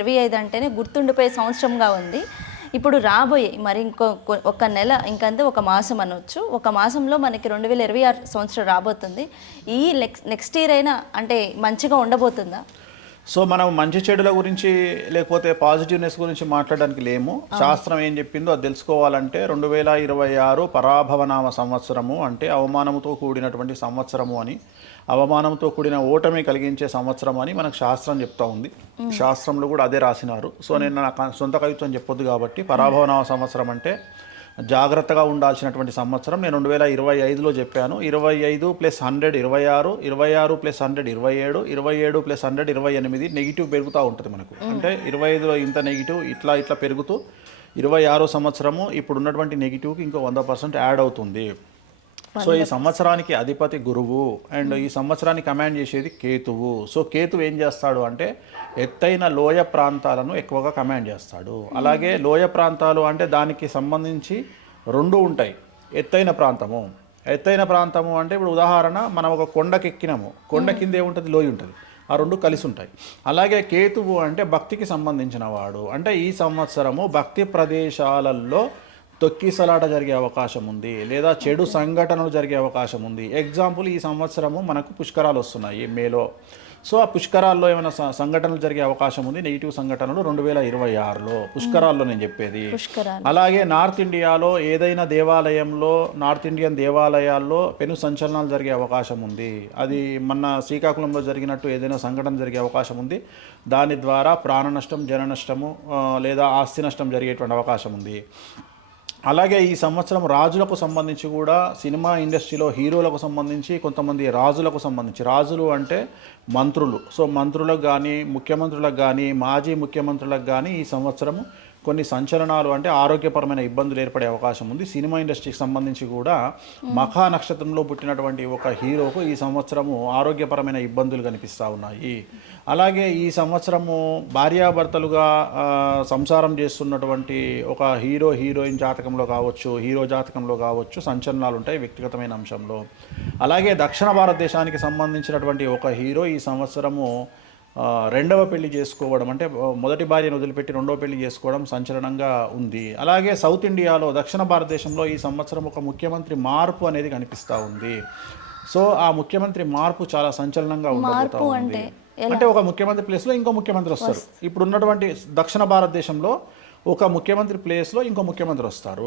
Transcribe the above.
25 అంటేనే గుర్తుండిపోయే సంవత్సరంగా ఉంది. ఇప్పుడు రాబోయే మరి ఒక నెల ఇంకంతే ఒక మాసం అనొచ్చు. ఒక మాసంలో మనకి 2026 సంవత్సరం రాబోతుంది. ఈ నెక్స్ట్ ఇయర్ అయినా అంటే మంచిగా ఉండబోతుందా? సో మనం మంచి చెడుల గురించి లేకపోతే పాజిటివ్నెస్ గురించి మాట్లాడడానికి లేము. శాస్త్రం ఏం చెప్పిందో అది తెలుసుకోవాలంటే 2026 పరాభవనామ సంవత్సరము అంటే అవమానంతో కూడినటువంటి సంవత్సరము అని, అవమానంతో కూడిన ఓటమి కలిగించే సంవత్సరం అని మనకు శాస్త్రం చెప్తా ఉంది. శాస్త్రంలో కూడా అదే రాసినారు. సో నేను నా సొంత కవిత్వం చెప్పొద్దు కాబట్టి పరాభవనామ సంవత్సరం అంటే జాగ్రత్తగా ఉండాల్సినటువంటి సంవత్సరం నేను 2025లో చెప్పాను. 25 + 100 26, 26 + 100 27, 27 + 100 28 నెగిటివ్ పెరుగుతూ ఉంటుంది మనకు. అంటే 25లో ఇంత నెగిటివ్ ఇట్లా ఇట్లా పెరుగుతూ 26 సంవత్సరము ఇప్పుడు ఉన్నటువంటి నెగిటివ్కి ఇంకో 100% యాడ్ అవుతుంది. సో ఈ సంవత్సరానికి అధిపతి గురువు అండ్ ఈ సంవత్సరాన్ని కమాండ్ చేసేది కేతువు. సో కేతువు ఏం చేస్తాడు అంటే ఎత్తైన లోయ ప్రాంతాలను ఎక్కువగా కమాండ్ చేస్తాడు. అలాగే లోయ ప్రాంతాలు అంటే దానికి సంబంధించి రెండు ఉంటాయి. ఎత్తైన ప్రాంతము అంటే ఇప్పుడు ఉదాహరణ మనం ఒక కొండకి ఎక్కినాము, కొండ కింద ఏముంటుంది, లోయ ఉంటుంది. ఆ రెండు కలిసి ఉంటాయి. అలాగే కేతువు అంటే భక్తికి సంబంధించిన వాడు. అంటే ఈ సంవత్సరము భక్తి ప్రదేశాలలో తొక్కిసలాట జరిగే అవకాశం ఉంది, లేదా చెడు సంఘటనలు జరిగే అవకాశం ఉంది. ఎగ్జాంపుల్ ఈ సంవత్సరము మనకు పుష్కరాలు వస్తున్నాయి మేలో. సో ఆ పుష్కరాల్లో ఏమైనా సంఘటనలు జరిగే అవకాశం ఉంది, నెగిటివ్ సంఘటనలు 2026లో పుష్కరాల్లో నేను చెప్పేది. అలాగే నార్త్ ఇండియాలో ఏదైనా దేవాలయంలో, నార్త్ ఇండియన్ దేవాలయాల్లో పెను సంచలనాలు జరిగే అవకాశం ఉంది. అది మన శ్రీకాకుళంలో జరిగినట్టు ఏదైనా సంఘటన జరిగే అవకాశం ఉంది. దాని ద్వారా ప్రాణ నష్టం, జన నష్టము లేదా ఆస్తి నష్టం జరిగేటువంటి అవకాశం ఉంది. అలాగే ఈ సంవత్సరం రాజులకు సంబంధించి కూడా సినిమా ఇండస్ట్రీలో హీరోలకు సంబంధించి కొంతమంది రాజులకు సంబంధించి, రాజులు అంటే మంత్రులు, సో మంత్రులకు కానీ ముఖ్యమంత్రులకు కానీ మాజీ ముఖ్యమంత్రులకు కానీ ఈ సంవత్సరము కొన్ని సంచలనాలు అంటే ఆరోగ్యపరమైన ఇబ్బందులు ఏర్పడే అవకాశం ఉంది. సినిమా ఇండస్ట్రీకి సంబంధించి కూడా మఖా నక్షత్రంలో పుట్టినటువంటి ఒక హీరోకు ఈ సంవత్సరము ఆరోగ్యపరమైన ఇబ్బందులు కనిపిస్తూ ఉన్నాయి. అలాగే ఈ సంవత్సరము భార్యాభర్తలుగా సంసారం చేస్తున్నటువంటి ఒక హీరోయిన్ జాతకంలో కావచ్చు, హీరో జాతకంలో కావచ్చు సంచలనాలు ఉంటాయి వ్యక్తిగతమైన అంశంలో. అలాగే దక్షిణ భారతదేశానికి సంబంధించినటువంటి ఒక హీరో ఈ సంవత్సరము రెండవ పెళ్లి చేసుకోవడం అంటే మొదటి భార్యను వదిలిపెట్టి రెండవ పెళ్లి చేసుకోవడం సంచలనంగా ఉంది. అలాగే సౌత్ ఇండియాలో, దక్షిణ భారతదేశంలో ఈ సంవత్సరం ఒక ముఖ్యమంత్రి మార్పు అనేది కనిపిస్తూ ఉంది. సో ఆ ముఖ్యమంత్రి మార్పు చాలా సంచలనంగా ఉండబోతా ఉంది. అంటే ఒక ముఖ్యమంత్రి ప్లేస్లో ఇంకో ముఖ్యమంత్రి వస్తారు. ఇప్పుడు ఉన్నటువంటి దక్షిణ భారతదేశంలో ఒక ముఖ్యమంత్రి ప్లేస్లో ఇంకో ముఖ్యమంత్రి వస్తారు.